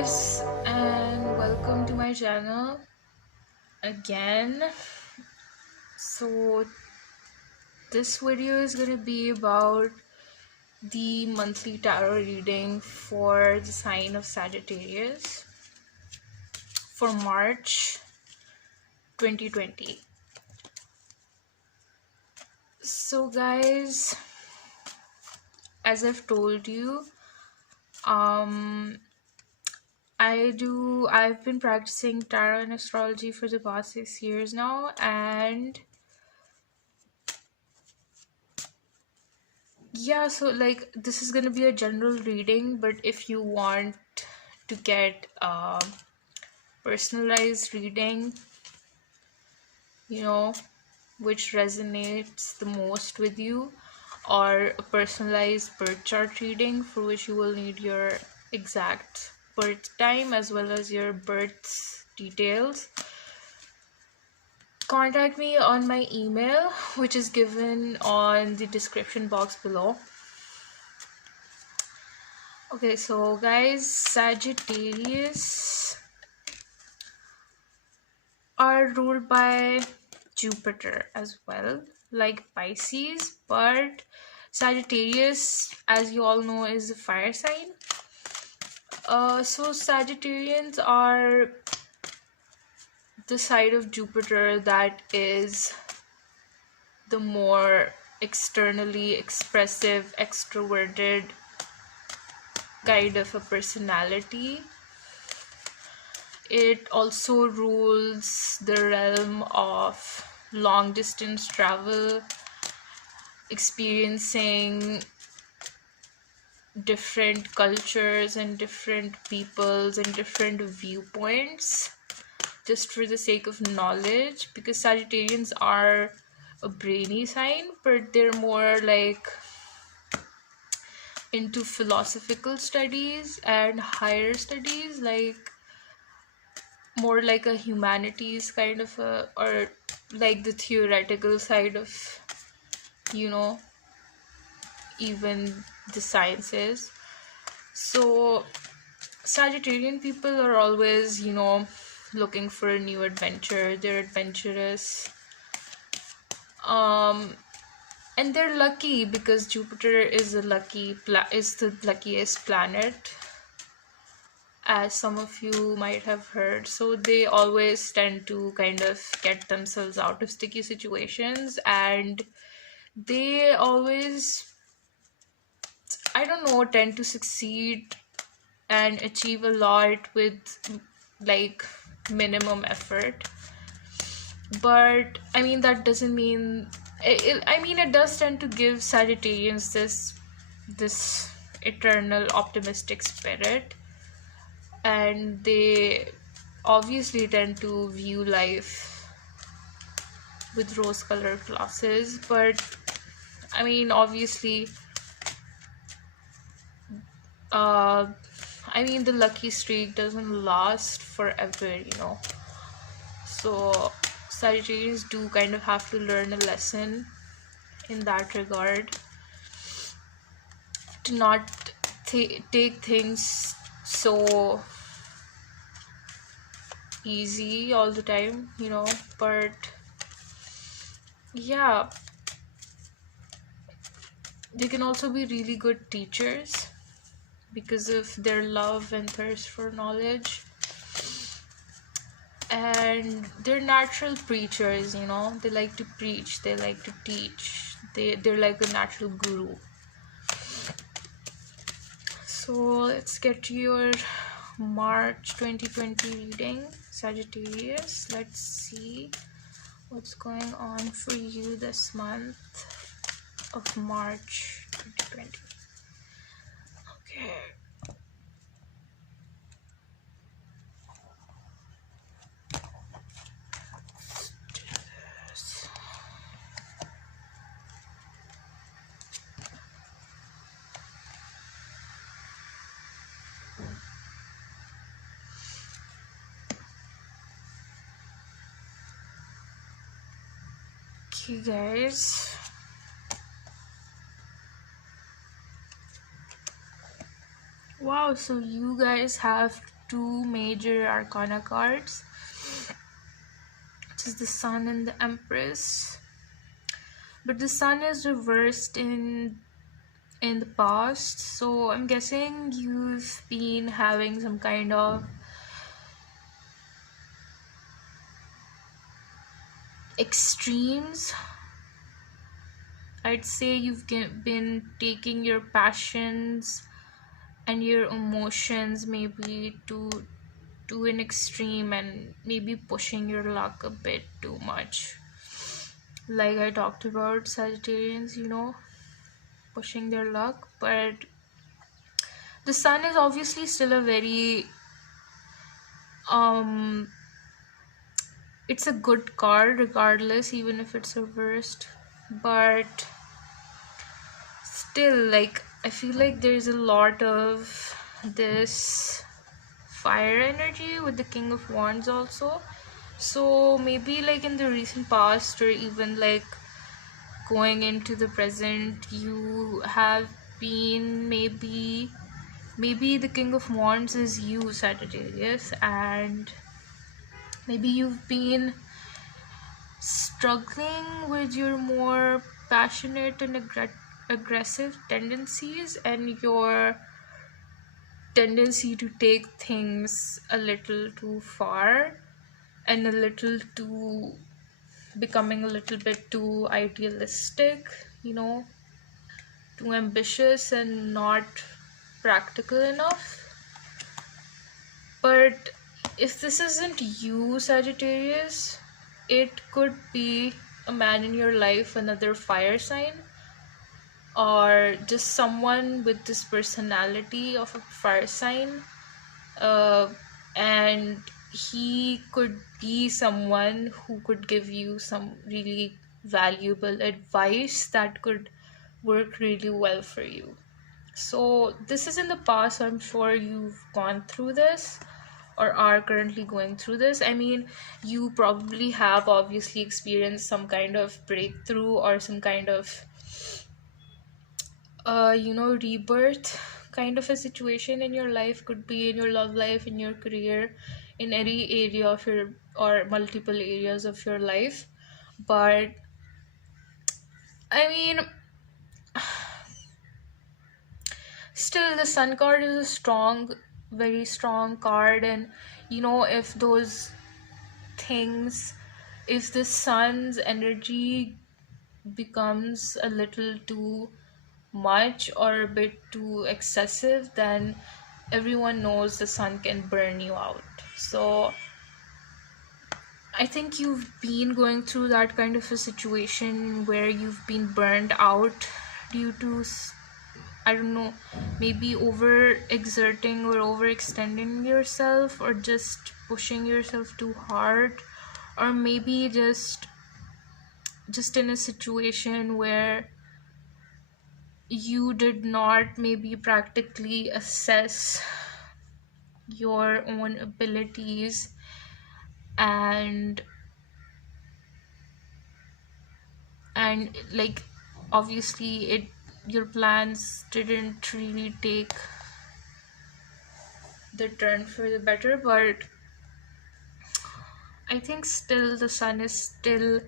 guys, and welcome to my channel again. So this video is going to be about the monthly tarot reading for the sign of Sagittarius for March 2020. So guys, as I've told you, I've been practicing tarot and astrology for the past 6 years now, and yeah, so like this is gonna be a general reading, but if you want to get personalized reading, which resonates the most with you, or a personalized birth chart reading for which you will need your exact birth time as well as your birth details, contact me on my email, which is given on the description box below. Okay, so guys, Sagittarius are ruled by Jupiter as well, like Pisces, but Sagittarius, as you all know, is a fire sign. So Sagittarians are the side of Jupiter that is the more externally expressive, extroverted kind of a personality. It also rules the realm of long distance travel, experiencing different cultures and different peoples and different viewpoints just for the sake of knowledge, because Sagittarians are a brainy sign, but they're more like into philosophical studies and higher studies, like more like a humanities kind of or like the theoretical side of even the sciences. So Sagittarian people are always looking for a new adventure. They're adventurous, and they're lucky because Jupiter is the luckiest planet, as some of you might have heard. So they always tend to kind of get themselves out of sticky situations, and they always, I don't know, tend to succeed and achieve a lot with like minimum effort. But I mean, that doesn't mean it does tend to give Sagittarians this eternal optimistic spirit, and they obviously tend to view life with rose-colored glasses. But I mean, obviously, the lucky streak doesn't last forever. So Sagittarians do kind of have to learn a lesson in that regard, to not take things so easy all the time, but yeah, they can also be really good teachers because of their love and thirst for knowledge, and they're natural preachers. They like to preach, they like to teach, they're like a natural guru. So let's get to your March 2020 reading, Sagittarius. Let's see what's going on for you this month of March 2020. Okay. Okay, guys. Wow, so you guys have two major arcana cards, which is the Sun and the Empress. But the Sun is reversed in the past, so I'm guessing you've been having some kind of extremes. I'd say you've been taking your passions and your emotions maybe to an extreme, and maybe pushing your luck a bit too much. Like I talked about Sagittarians, pushing their luck. But the Sun is obviously still a very it's a good card regardless, even if it's reversed. But still, like, I feel like there's a lot of this fire energy with the King of Wands also. So maybe like in the recent past, or even like going into the present, you have been maybe the King of Wands is you, Sagittarius, and maybe you've been struggling with your more passionate and aggressive tendencies, and your tendency to take things a little too far, and a little too becoming a little bit too idealistic, too ambitious and not practical enough. But if this isn't you, Sagittarius, it could be a man in your life, another fire sign, or just someone with this personality of a fire sign. And he could be someone who could give you some really valuable advice that could work really well for you. So this is in the past, so I'm sure you've gone through this or are currently going through this. I mean, you probably have obviously experienced some kind of breakthrough or some kind of rebirth kind of a situation in your life. Could be in your love life, in your career, in any area of your, or multiple areas of your life. But I mean, still the Sun card is a strong, very strong card. And if those things, if the Sun's energy becomes a little too much or a bit too excessive, then everyone knows the Sun can burn you out. So I think you've been going through that kind of a situation where you've been burned out due to, I don't know, maybe over exerting or overextending yourself, or just pushing yourself too hard, or maybe just in a situation where you did not maybe practically assess your own abilities, and like obviously your plans didn't really take the turn for the better. But I think still the Sun is still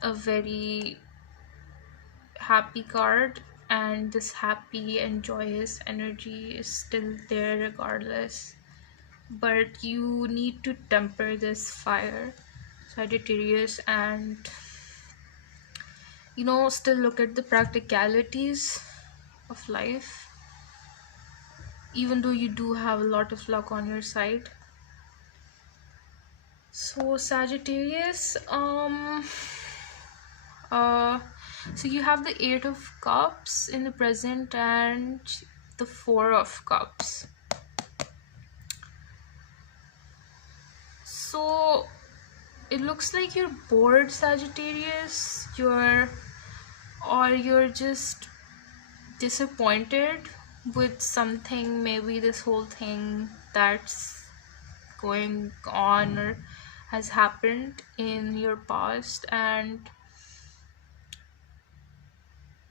a very happy card, and this happy and joyous energy is still there regardless. But you need to temper this fire, Sagittarius, and still look at the practicalities of life, even though you do have a lot of luck on your side. So Sagittarius, so you have the Eight of Cups in the present and the Four of Cups. So it looks like you're bored, Sagittarius. You're just disappointed with something, maybe this whole thing that's going on or has happened in your past.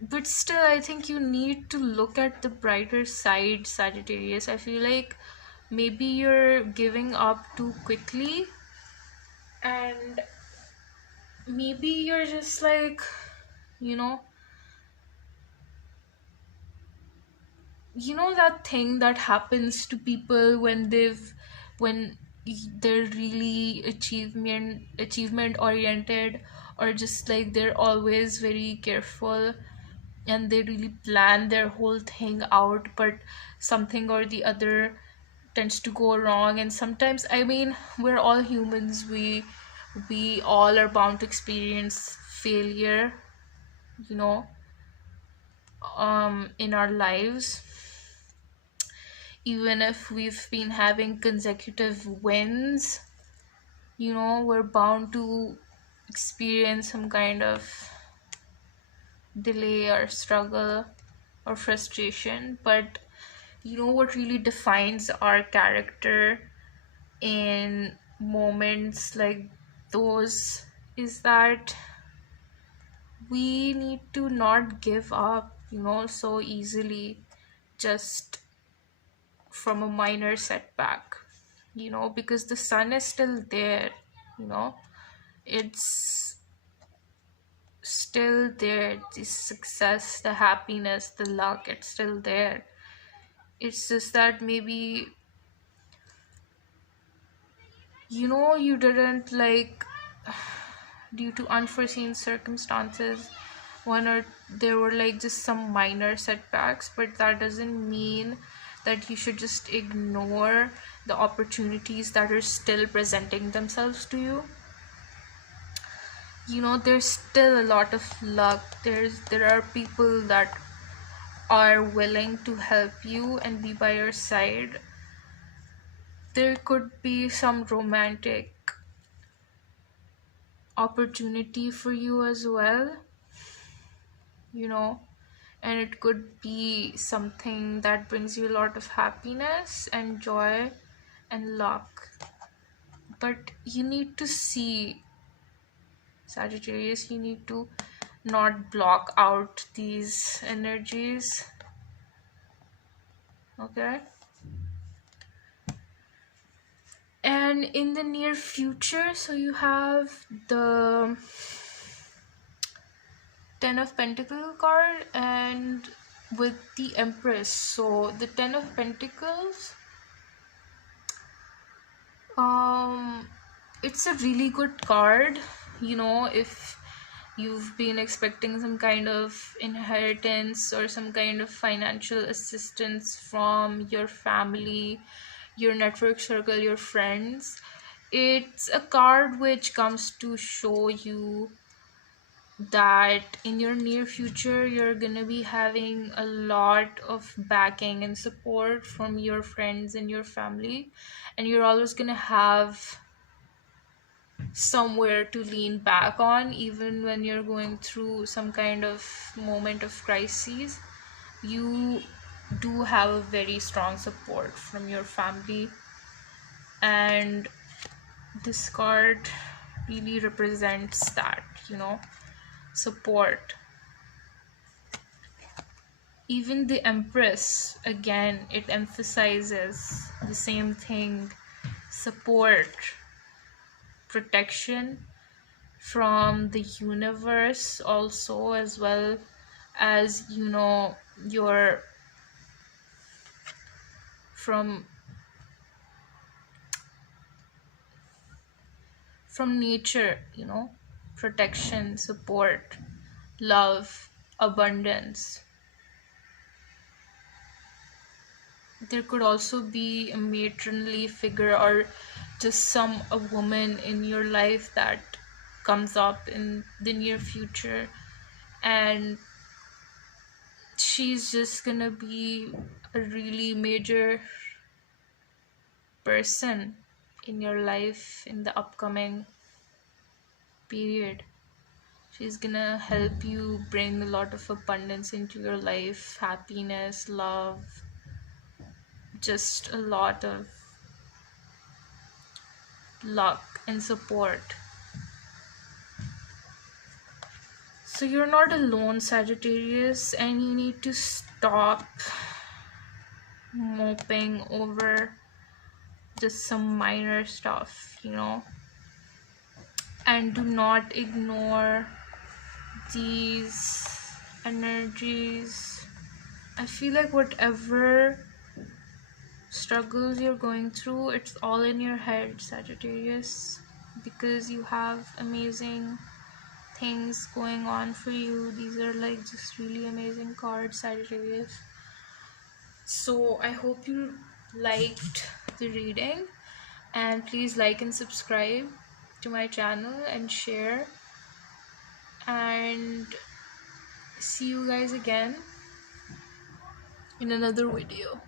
But still, I think you need to look at the brighter side, Sagittarius. I feel like maybe you're giving up too quickly, and maybe you're just like, you know, that thing that happens to people when they're really achievement oriented, or just like they're always very careful and they really plan their whole thing out, but something or the other tends to go wrong. And sometimes, I mean, we're all humans, we all are bound to experience failure, you know, in our lives. Even if we've been having consecutive wins, we're bound to experience some kind of delay or struggle or frustration. But what really defines our character in moments like those is that we need to not give up, so easily, just from a minor setback, because the sun is still there, you know, it's still there. The success, the happiness, the luck, it's still there. It's just that maybe, you didn't like, due to unforeseen circumstances, there were like just some minor setbacks, but that doesn't mean that you should just ignore the opportunities that are still presenting themselves to you. There's still a lot of luck. There are people that are willing to help you and be by your side. There could be some romantic opportunity for you as well, and it could be something that brings you a lot of happiness and joy and luck. But you need to see, Sagittarius, you need to not block out these energies, okay? And in the near future, so you have the Ten of Pentacles card and with the Empress. So the Ten of Pentacles, it's a really good card, if you've been expecting some kind of inheritance or some kind of financial assistance from your family, your network circle, your friends. It's a card which comes to show you that in your near future you're gonna be having a lot of backing and support from your friends and your family, and you're always gonna have somewhere to lean back on. Even when you're going through some kind of moment of crises, you do have a very strong support from your family, and this card really represents that, support. Even the Empress, again, it emphasizes the same thing: support, protection from the universe also, as well as your from nature, protection, support, love, abundance. There could also be a matronly figure, or just a woman in your life that comes up in the near future, and she's just gonna be a really major person in your life in the upcoming period. She's gonna help you bring a lot of abundance into your life, happiness, love, just a lot of luck and support. So you're not alone, Sagittarius, and you need to stop moping over just some minor stuff, you know. And do not ignore these energies. I feel like whatever struggles you're going through, it's all in your head, Sagittarius, because you have amazing things going on for you. These are like just really amazing cards, Sagittarius. So I hope you liked the reading, and please like and subscribe to my channel and share, and see you guys again in another video.